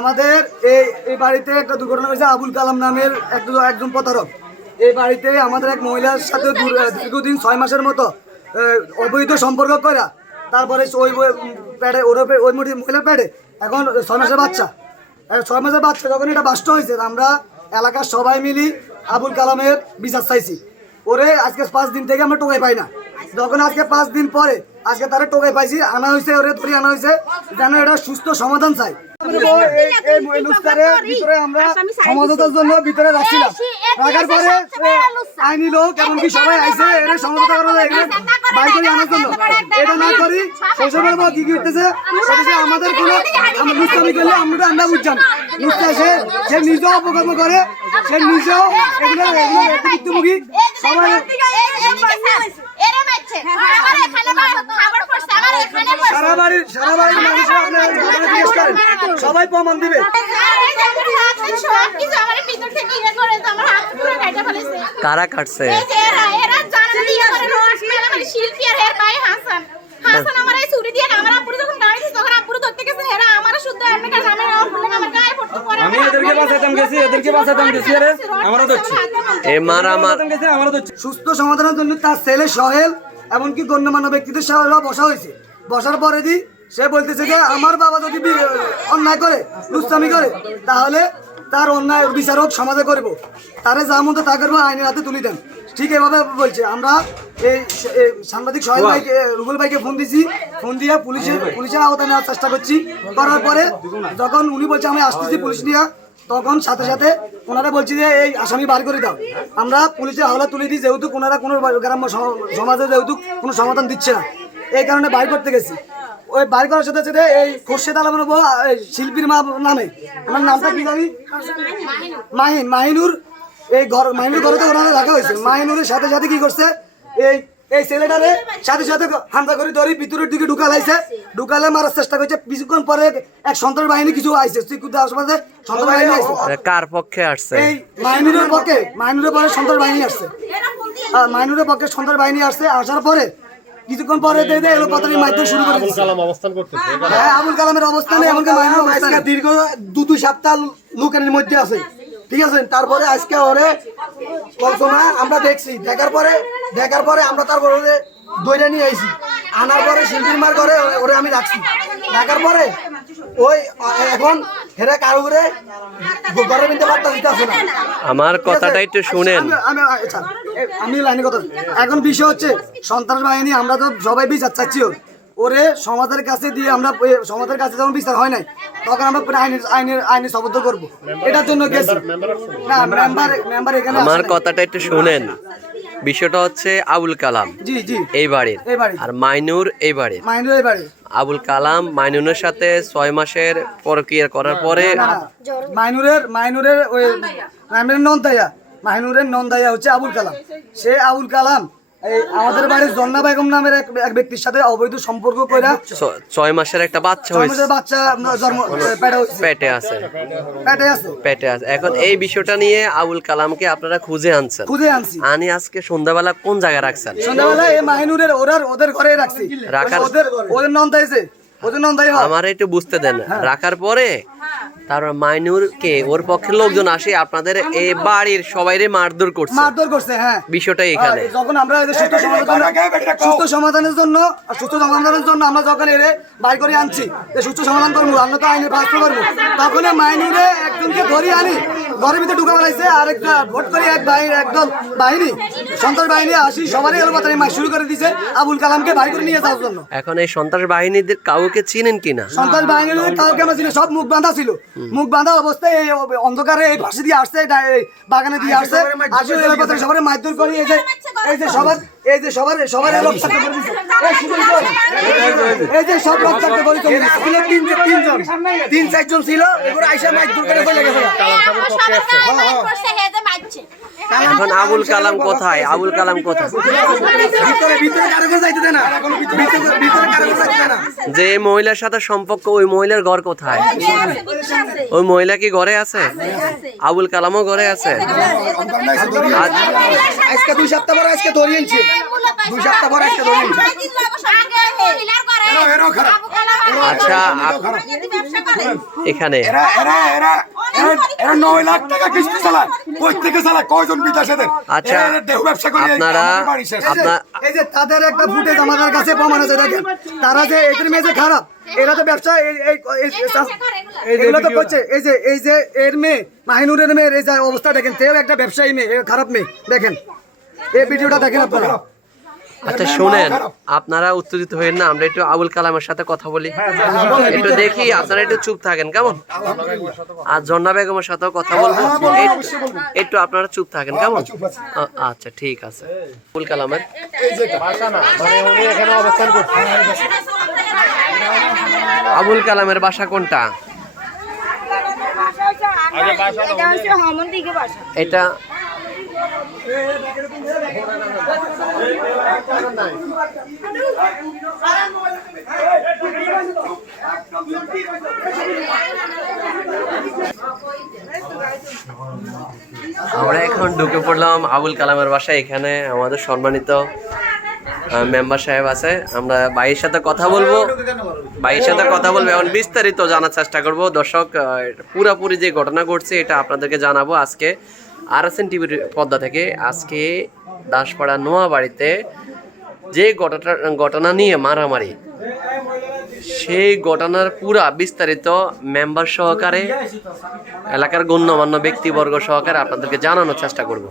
আমাদের এই এই বাড়িতে একটা দুর্ঘটনা হয়েছে, আবুল কালাম নামের একজন একজন প্রতারক। এই বাড়িতে আমাদের এক মহিলার সাথে দীর্ঘদিন ছয় মাসের মতো অবৈধ সম্পর্ক করা তারপরে ওই প্যাডে ওর ওই মহিলার প্যাডে এখন ছয় মাসের বাচ্চা। ছয় মাসের বাচ্চা যখন এটা বাষ্ট হয়েছে আমরা এলাকার সবাই মিলি আবুল কালামের বিচার চাইছি। ওরে আজকে পাঁচ দিন থেকে আমরা টোকাই পাই না। যখন আজকে পাঁচ দিন পরে আজকে তারা টোকাই পাইছি, আনা হয়েছে ওরে ধরে আনা হয়েছে যেন এটা সুস্থ সমাধান চাই। ভিতরে আমরা জন্য ভিতরে জন্য এটা না করি কি আমাদের কোনো আমরা আমরা সে নিজেও অপকর্ম করে, সে নিজেও এগুলো ভুক্তভোগী সবাই সারা বাড়ির সারা বাড়ির মানুষরা আপনার এখানে জিজ্ঞেস করেন সবাই প্রমাণ দিবে? কারা কাটছে? শিল্পী আর এর ভাই হাসান হাসান আমার এই ছুরি দিয়ে আমার আপুরে যখন দাঁড়িয়েছে তখন আপুরে ধরতে গেছে এরা আমার শুদ্ধ এমনি কাজ আমার আমার গায়ে পড়তে পরে আমি এদেরকে বাঁচাইতাম গেছি এদেরকে বাঁচাইতাম গেছি। আরে আমারও ধরছি। এ মার বাঁচাইতাম গেছি আমারও ধরছি। সুস্থ সমাধানের জন্য তার ছেলে সহেল এমনকি গণ্যমান্য ব্যক্তিদের সাথে বসা হয়েছে। বসার পরে দি সে বলতেছে যে আমার বাবা যদি অন্যায় করে দুষ্টামি করে তাহলে তার অন্যায় বিচারক সমাজে করব। তারে যা মতো তা করব আইনের হাতে তুলে দেন। ঠিক এভাবে বলছে। আমরা এই এই সাংবাদিক সোহেল ভাইকে রুবেল ভাইকে ফোন দিছি। ফোন দিয়ে পুলিশের পুলিশের আওতায় নেওয়ার চেষ্টা করছি। করার পরে যখন উনি বলছে আমি আসতেছি পুলিশ নিয়ে তখন সাথে সাথে ওনারা বলছি যে এই আসামি বার করে দাও। আমরা পুলিশের হাওলা তুলে দিই যেহেতু ওনারা কোনো গ্রাম্য সমাজে যেহেতু কোনো সমাধান দিচ্ছে না। এই কারণে বাইর করতে গেছি। ওই বাইর করার সাথে সাথে এই খোরশেদ আলম নেব শিল্পীর মা নামে। আমার নামটা কি জানি? মাহিন মাহিনুর এই ঘর মাহিনুর ঘরে তো ওনারা রাখা হয়েছে। মাহিনুরের সাথে সাথে কি করছে? এই এই ছেলেটারে সাথে সাথে হামলা করে ধরে ভিতরের দিকে ঢুকালাইছে। ঢুকালে মারার চেষ্টা করছে। কিছুক্ষণ পরে এক সন্ত্রাস বাহিনী কিছু আইছে। শ্রীকুদ্দা আশপাশে সন্ত্রাস বাহিনী আইছে। কার পক্ষে আসছে? এই মাইনুরের পক্ষে মাইনুরের পরে সন্ত্রাস বাহিনী আসছে। আর মাইনুরের পক্ষে সন্ত্রাস বাহিনী আসছে। আসার পরে কিছুক্ষণ পরে দেখে এলো পাতারি শুরু করে দিচ্ছে হ্যাঁ আবুল কালামের অবস্থানে এমনকি আজকে দীর্ঘ দু দুই সপ্তাহ লোকের মধ্যে আছে। ঠিক আছে? তারপরে আজকে ওরে কল্পনা আমরা দেখছি। দেখার পরে দেখার পরে আমরা তারপরে দইটা নিয়ে আইছি। আনার পরে শিল্পীর মার করে ওরে আমি রাখছি। দেখার পরে ওই এখন হেরে না। আমার কথাটা একটু শুনেন। আমি- আচ্ছা, লাইনে কথা এখন বিষয় হচ্ছে সন্ত্রাস বাহিনী আমরা তো সবাই বিচার চাচ্ছি ওর। ওরে সমাজের কাছে দিয়ে আমরা সমাজের কাছে যখন বিচার হয় নাই তখন আমরা আইনের আইনের আইনে শপথ করব। এটার জন্য গেছি। না মেম্বার মেম্বার এখানে আমার কথাটা একটু শুনেন। বিষয়টা হচ্ছে আবুল কালাম। জি জি। এই বাড়ির। আর মাইনুর এই বাড়ির। মাইনুর এবারে আবুল কালাম মাইনুরের সাথে ছয় মাসের প্রক্রিয়া করার পরে মাইনুরের মাইনুরের ওই মাইনুরের নন্দাইয়া। মাইনুরের নন্দাইয়া হচ্ছে আবুল কালাম। সে আবুল কালাম এই আমাদের বাড়ির জন্না বেগম নামের এক ব্যক্তির সাথে অবৈধ সম্পর্ক কইরা ছয় মাসের একটা বাচ্চা হয়েছে। মাসের বাচ্চা জন্ম পেটে আছে। পেটে আছে। পেটে আছে। এখন এই বিষয়টা নিয়ে আবুল কালামকে আপনারা খুঁজে আনছেন। খুঁজে আনছি। আনি আজকে সন্ধ্যাবেলা কোন জায়গায় রাখছেন? সন্ধ্যাবেলা এই মাহিনুরের ওরার ওদের ঘরে রাখছি। রাখার- ওদের ওদের নন্দাইছে ওদের নন্দাই আমার একটু বুঝতে দেন। রাখার পরে তার মাইনুর কে? ওর পক্ষের লোকজন আসে আপনাদের এ বাড়ির সবাইরে মারধর করছে। মারধর করছে হ্যাঁ। বিষয়টা এখানে। যখন আমরা এদের সুস্থ সমাধান সুস্থ সমাধানের জন্য সুস্থ সমাধানের জন্য আমরা যখন এর বাইর করে আনছি যে সুস্থ সমাধান করব আমরা তো আইনে ফাঁসতে পারব তখন মাইনুরে একজনকে ধরে আনি। ঘরের ভিতরে ঢুকা বেড়াইছে আর একটা ভোট করে এক বাহিনী একদল বাহিনী। সন্ত্রাস বাহিনী আসি সবারই এলো পাতারি মার শুরু করে দিছে আবুল কালামকে বাইর করে নিয়ে যাওয়ার জন্য। এখন এই সন্ত্রাস বাহিনীদের কাউকে চিনেন কিনা? সন্তান বাহিনীর কাউকে আমরা চিনি সব মুখ বাঁধা ছিল। মুখ বাঁধা অবস্থায় এই অন্ধকারে এই পাশে দিয়ে আসছে এই বাগানে দিয়ে আসছে। আসলে এলাকাতে সবার মারধর করি এই যে এই যে সবার এই যে সবার সবার রক্তাক্ত করে দিছে। এই যে সব চলে ছিল তিন তিনজন তিন চারজন ছিল এগুলো আইসা মাইক দূর করে চলে গেছে। এখন আবুল কালাম কোথায়? আবুল কালাম কোথায়? ভিতরে ভিতরে কারও যাইতে না। ভিতরে ভিতরে কারও করে যাইতে দেয় না যে মহিলার সাথে সম্পর্ক ওই মহিলার ঘর কোথায়? ওই মহিলা কি ঘরে আছে? আবুল কালামও ঘরে আছে? আজকে দুই সপ্তাহ পরে আজকে ধরিয়েছি দুই সপ্তাহ পরে আজকে ধরিয়েছি আচ্ছা এখানে এরা এরা এরা এরা এরা নয় লাখ টাকা কিস্তি চালায়। প্রত্যেকে চালায়। কয়জন বিদেশেদের আচ্ছা দেহ ব্যবসা করে আপনারা এই যে তাদের একটা ফুটেজ আমাদের কাছে প্রমাণ আছে দেখেন। তারা যে এদের মেয়ে যে খারাপ এরা তো ব্যবসা এগুলো তো করছে। এই যে এই যে এর মেয়ে মাহিনুরের মেয়ের এই যে অবস্থা দেখেন তেও একটা ব্যবসায়ী মেয়ে খারাপ মেয়ে দেখেন। এই ভিডিওটা দেখেন আপনারা। আচ্ছা শুনেন আপনারা উত্তেজিত হয়েন না আমরা একটু আবুল কালামের সাথে কথা বলি। একটু দেখি আপনারা একটু চুপ থাকেন কেমন? আর জন্না বেগমের সাথেও কথা বলব। একটু আপনারা চুপ থাকেন কেমন? আচ্ছা ঠিক আছে। আবুল কালামের আবুল কালামের বাসা কোনটা? এটা আমরা এখন ঢুকে পড়লাম আবুল কালামের বাসায়। এখানে আমাদের সম্মানিত মেম্বার সাহেব আছে। আমরা ভাইয়ের সাথে কথা বলব। ভাইয়ের সাথে কথা বলব এখন বিস্তারিত জানার চেষ্টা করব। দর্শক পুরাপুরি যে ঘটনা ঘটছে, এটা আপনাদেরকে জানাব আজকে। আর এস এন টিভির পর্দা থেকে আজকে দাসপাড়া নোয়া বাড়িতে যে ঘটনা ঘটনা নিয়ে মারামারি, সেই ঘটনার পুরা বিস্তারিত মেম্বার সহকারে, এলাকার গণ্যমান্য ব্যক্তিবর্গ সহকারে আপনাদেরকে জানানোর চেষ্টা করব।